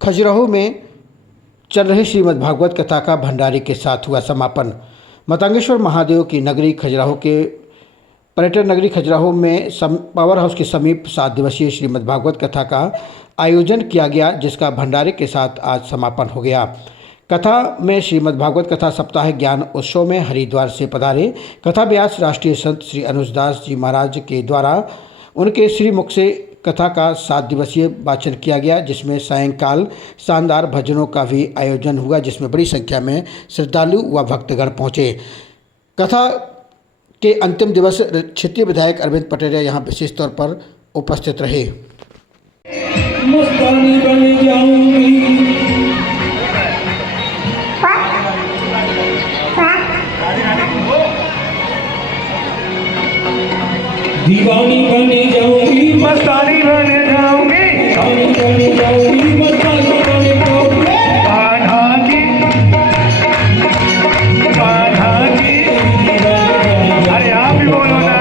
खजुराहो में चल रही श्रीमद् भागवत कथा का भंडारे के साथ हुआ समापन। मतंगेश्वर महादेव की नगरी खजुराहो के पर्यटन नगरी खजुराहो में पावर हाउस के समीप 7 दिवसीय श्रीमद् भागवत कथा का आयोजन किया गया, जिसका भंडारे के साथ आज समापन हो गया। कथा में श्रीमद् भागवत कथा सप्ताह ज्ञान उत्सव में हरिद्वार से पधारे कथा व्यास राष्ट्रीय संत श्री अनुजदास जी महाराज के द्वारा उनके श्रीमुख से कथा का 7 दिवसीय वाचन किया गया, जिसमें सायंकाल शानदार भजनों का भी आयोजन हुआ, जिसमें बड़ी संख्या में श्रद्धालु व भक्तगण पहुँचे। कथा के अंतिम दिवस क्षेत्रीय विधायक अरविंद पटेल यहाँ विशेष तौर पर उपस्थित रहे। मस्तानी बन जाऊंगी, दीवानी बन जाऊंगी, मस्तानी बन जाऊंगी, बन जाऊंगी, मस्तानी बन जाऊंगी। आधा की अरे आप भी बोलो ना।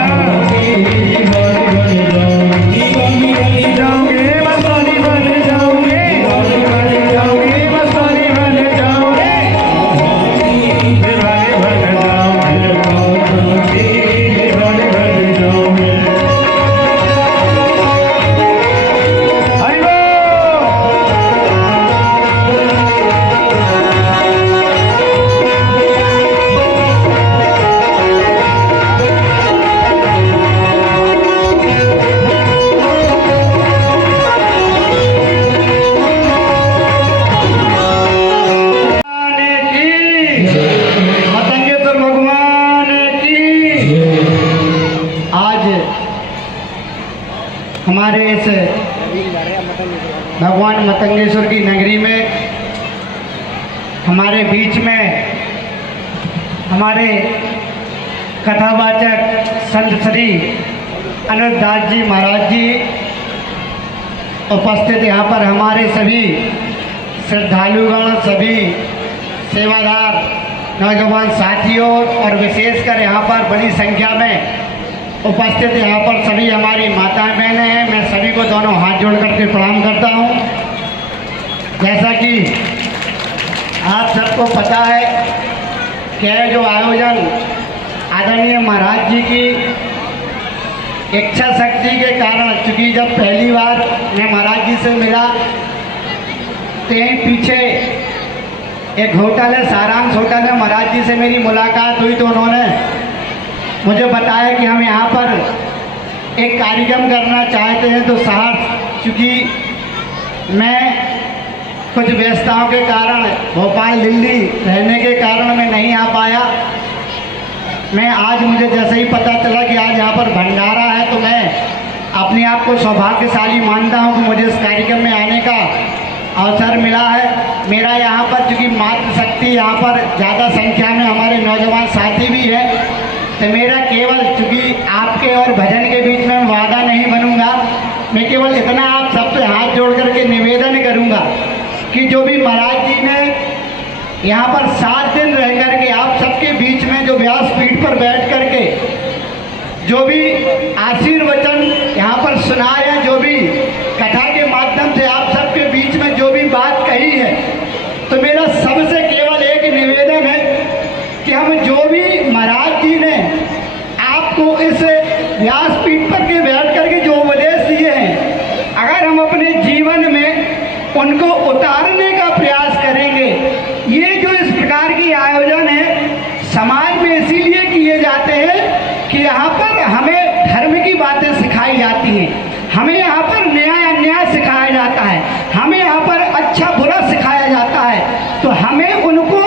दीवानी बन जाऊंगी, मस्तानी बन जाऊंगी, बन जाऊंगी, मस्तानी बन जाऊंगी, दीवानी बन जाऊंगी, दीवानी बन जाऊंगी। मतंगेश्वर भगवान की। आज हमारे इस भगवान मतंगेश्वर की नगरी में हमारे बीच में हमारे कथावाचक संत श्री अनुजदास जी महाराज जी उपस्थित। यहाँ पर हमारे सभी श्रद्धालुगण, सभी सेवादार, नौजवान साथियों और विशेषकर यहाँ पर बड़ी संख्या में उपस्थित यहाँ पर सभी हमारी माताएं बहनें हैं। मैं सभी को दोनों हाथ जोड़ करके प्रणाम करता हूँ। जैसा कि आप सबको पता है कि जो आयोजन आदरणीय महाराज जी की इच्छा शक्ति के कारण, चूँकि जब पहली बार मैं महाराज जी से मिला तो यहीं पीछे एक होटल है, सारांश होटल है, महाराज जी से मेरी मुलाकात हुई तो उन्होंने मुझे बताया कि हम यहाँ पर एक कार्यक्रम करना चाहते हैं। तो साहब, चूँकि मैं कुछ व्यस्तताओं के कारण भोपाल दिल्ली रहने के कारण मैं नहीं आ पाया। मैं आज मुझे जैसे ही पता चला कि आज यहाँ पर भंडारा है तो मैं अपने आप को सौभाग्यशाली मानता हूँ कि मुझे इस कार्यक्रम में आने का अवसर मिला है। मेरा यहाँ पर चूँकि मातृशक्ति यहाँ पर ज़्यादा संख्या में हमारे नौजवान साथी भी हैं, तो मेरा केवल चूँकि आपके और भजन के बीच में वादा नहीं बनूंगा, मैं केवल इतना आप सबसे हाथ जोड़ करके निवेदन करूंगा कि जो भी महाराज जी ने यहाँ पर 7 दिन रह करके आप सबके बीच में जो व्यासपीठ पर बैठ करके जो भी आशीर्वचन यहाँ पर सुनाए हैं, जो भी कथा के माध्यम से आप सबके बीच में जो भी बात कही है, तो मेरा सबसे केवल एक निवेदन है कि हम जो भी महाराज जी ने आपको इस व्यासपीठ पर के बैठ करके जो उपदेश दिए हैं, अगर हम अपने जीवन में उनको उतारने का प्रयास करेंगे। ये जो इस प्रकार की आयोजन है समाज में इसीलिए किए जाते हैं कि यहाँ पर हमें धर्म की बातें सिखाई जाती हैं, हमें यहाँ पर न्याय अन्याय सिखाया जाता है, हमें यहाँ पर अच्छा बुरा सिखाया जाता है। तो हमें उनको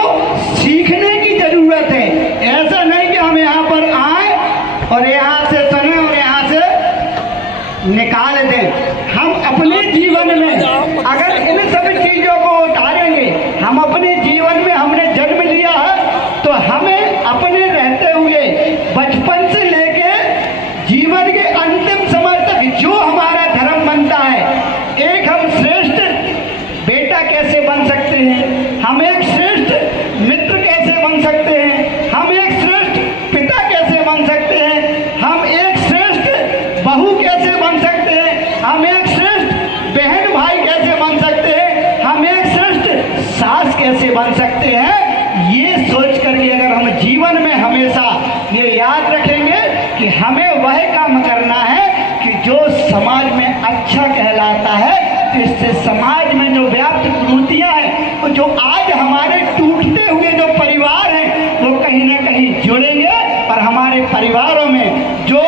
सीखने की जरूरत है। ऐसा नहीं कि हम यहाँ पर आए और यहाँ से सुने और यहाँ से निकाल दें। हम अपने जीवन में अगर इन सब चीज़ों को उतारेंगे, हम अपने जीवन में हमने जन्म लिया है तो हमें अपने रहते हुए बचपन से लेके जीवन के अंतिम समय तक जो हमारा धर्म बनता है, एक हम श्रेष्ठ बेटा कैसे बन सकते हैं, हम एक श्रेष्ठ मित्र कैसे बन सकते हैं, हम एक श्रेष्ठ पिता कैसे बन सकते हैं, हम एक श्रेष्ठ बहू कैसे बन सकते हैं, हम एक श्रेष्ठ बहन भाई कैसे बन सकते हैं, हम हमें वह काम करना है कि जो समाज में अच्छा कहलाता है, तो इससे समाज में जो व्याप्त कुरीतियाँ हैं, तो जो आज हमारे टूटते हुए जो परिवार हैं वो कहीं ना कहीं जुड़ेंगे। और हमारे परिवारों में जो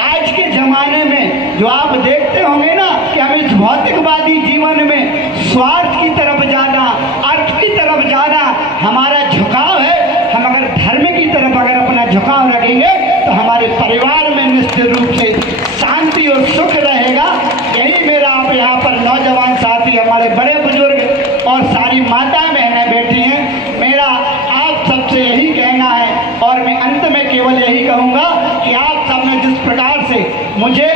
आज के ज़माने में जो आप देखते होंगे ना कि हम इस भौतिकवादी जीवन में स्वार्थ की तरफ ज़्यादा, अर्थ की तरफ ज़्यादा हमारा झुकाव है। हम अगर धर्म की तरफ अगर अपना झुकाव रखेंगे तो हमारे परिवार में निश्चित रूप से शांति और सुख रहेगा। यही मेरा आप यहाँ पर नौजवान साथी, हमारे बड़े बुजुर्ग और सारी माता बहनें बैठी हैं, मेरा आप सबसे यही कहना है। और मैं अंत में केवल यही कहूँगा कि आप सब ने जिस प्रकार से मुझे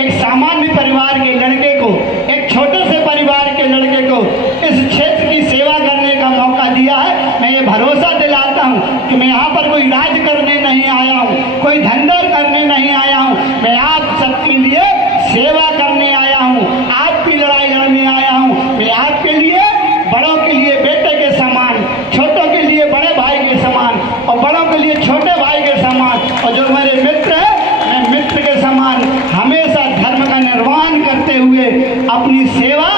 एक सामान्य परिवार के लड़के को, एक छोटे से परिवार के लड़के को इस क्षेत्र की सेवा करने का मौका दिया है, मैं ये भरोसा दिलाता हूँ कि मैं यहाँ पर कोई राज करने नहीं आया हूँ, कोई धंधा करने नहीं आया हूँ, मैं आप सबके लिए सेवा करने आया हूँ, आपकी लड़ाई लड़ने आया हूँ। मैं आपके लिए, बड़ों के लिए बेटे के समान, छोटों के लिए बड़े भाई के समान और बड़ों के लिए छोटे भाई के समान, और जो मेरे मित्र हैं मैं मित्र के समान हमेशा धर्म का निर्वहन करते हुए अपनी सेवा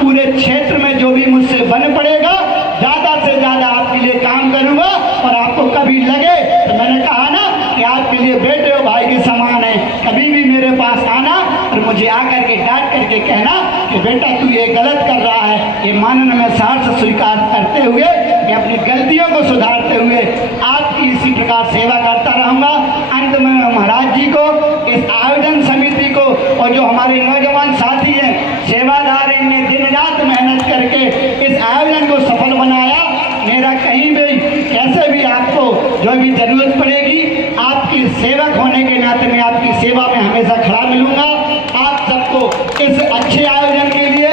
पूरे क्षेत्र में जो भी मुझसे बन पड़ेगा ज़्यादा से ज़्यादा आपके लिए काम करूँगा। और आपको कभी लगे तो मैंने कहा ना कि आपके लिए बेटे और भाई के समान है, कभी भी मेरे पास आना और मुझे आकर के डांट करके कहना कि बेटा तू ये गलत कर रहा है। ये मानन में सहर्ष स्वीकार करते हुए मैं अपनी गलतियों को सुधारते हुए आपकी इसी प्रकार सेवा करता रहूँगा। अंत में मैं महाराज जी को, इस आयोजन समिति को और जो हमारे नौजवान साथी हैं, सेवादार, इनने दिन रात मेहनत करके इस आयोजन को सफल बनाया। मेरा कहीं भी कैसे भी आपको जो भी जरूरत पड़ेगी, आपकी सेवक होने के नाते मैं आपकी सेवा में हमेशा खड़ा मिलूंगा। आप सबको इस अच्छे आयोजन के लिए,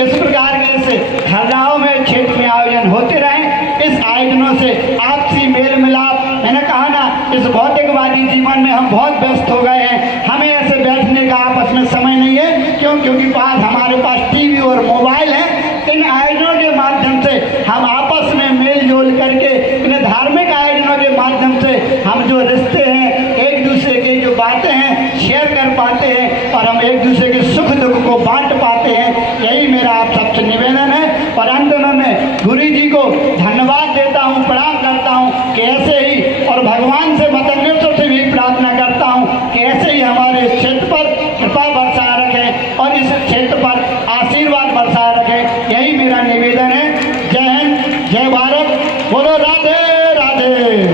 इस प्रकार के इस खरगांव में क्षेत्र में आयोजन होते रहें। इस आयोजनों से आपसी मेल मिलाप, मैंने कहा ना इस भौतिकवादी जीवन में हम बहुत व्यस्त हो गए हैं, हमें ऐसे बैठने का आपस में समय नहीं है। क्योंकि हमारे पास टीवी और मोबाइल है। इन आयोजनों के माध्यम से हम आपस में मेल जोल करके, इन धार्मिक आयोजनों के माध्यम से हम जो रिश्ते हैं, एक दूसरे की जो बातें हैं शेयर कर पाते हैं और हम एक दूसरे के सुख दुख को बांट पाते हैं। यही मेरा आप सबसे निवेदन है। और अंत में मैं गुरु जी को धन्यवाद देता हूँ, प्रणाम करता हूँ कि ऐसे ही, और भगवान से मतंगेश्वर से भी प्रार्थना करता हूँ कि ऐसे ही हमारे इस क्षेत्र पर कृपा बरसा रखें और इस क्षेत्र पर आशीर्वाद बरसा रखें। यही मेरा निवेदन है। जय हिंद, जय भारत, बोलो राधे राधे।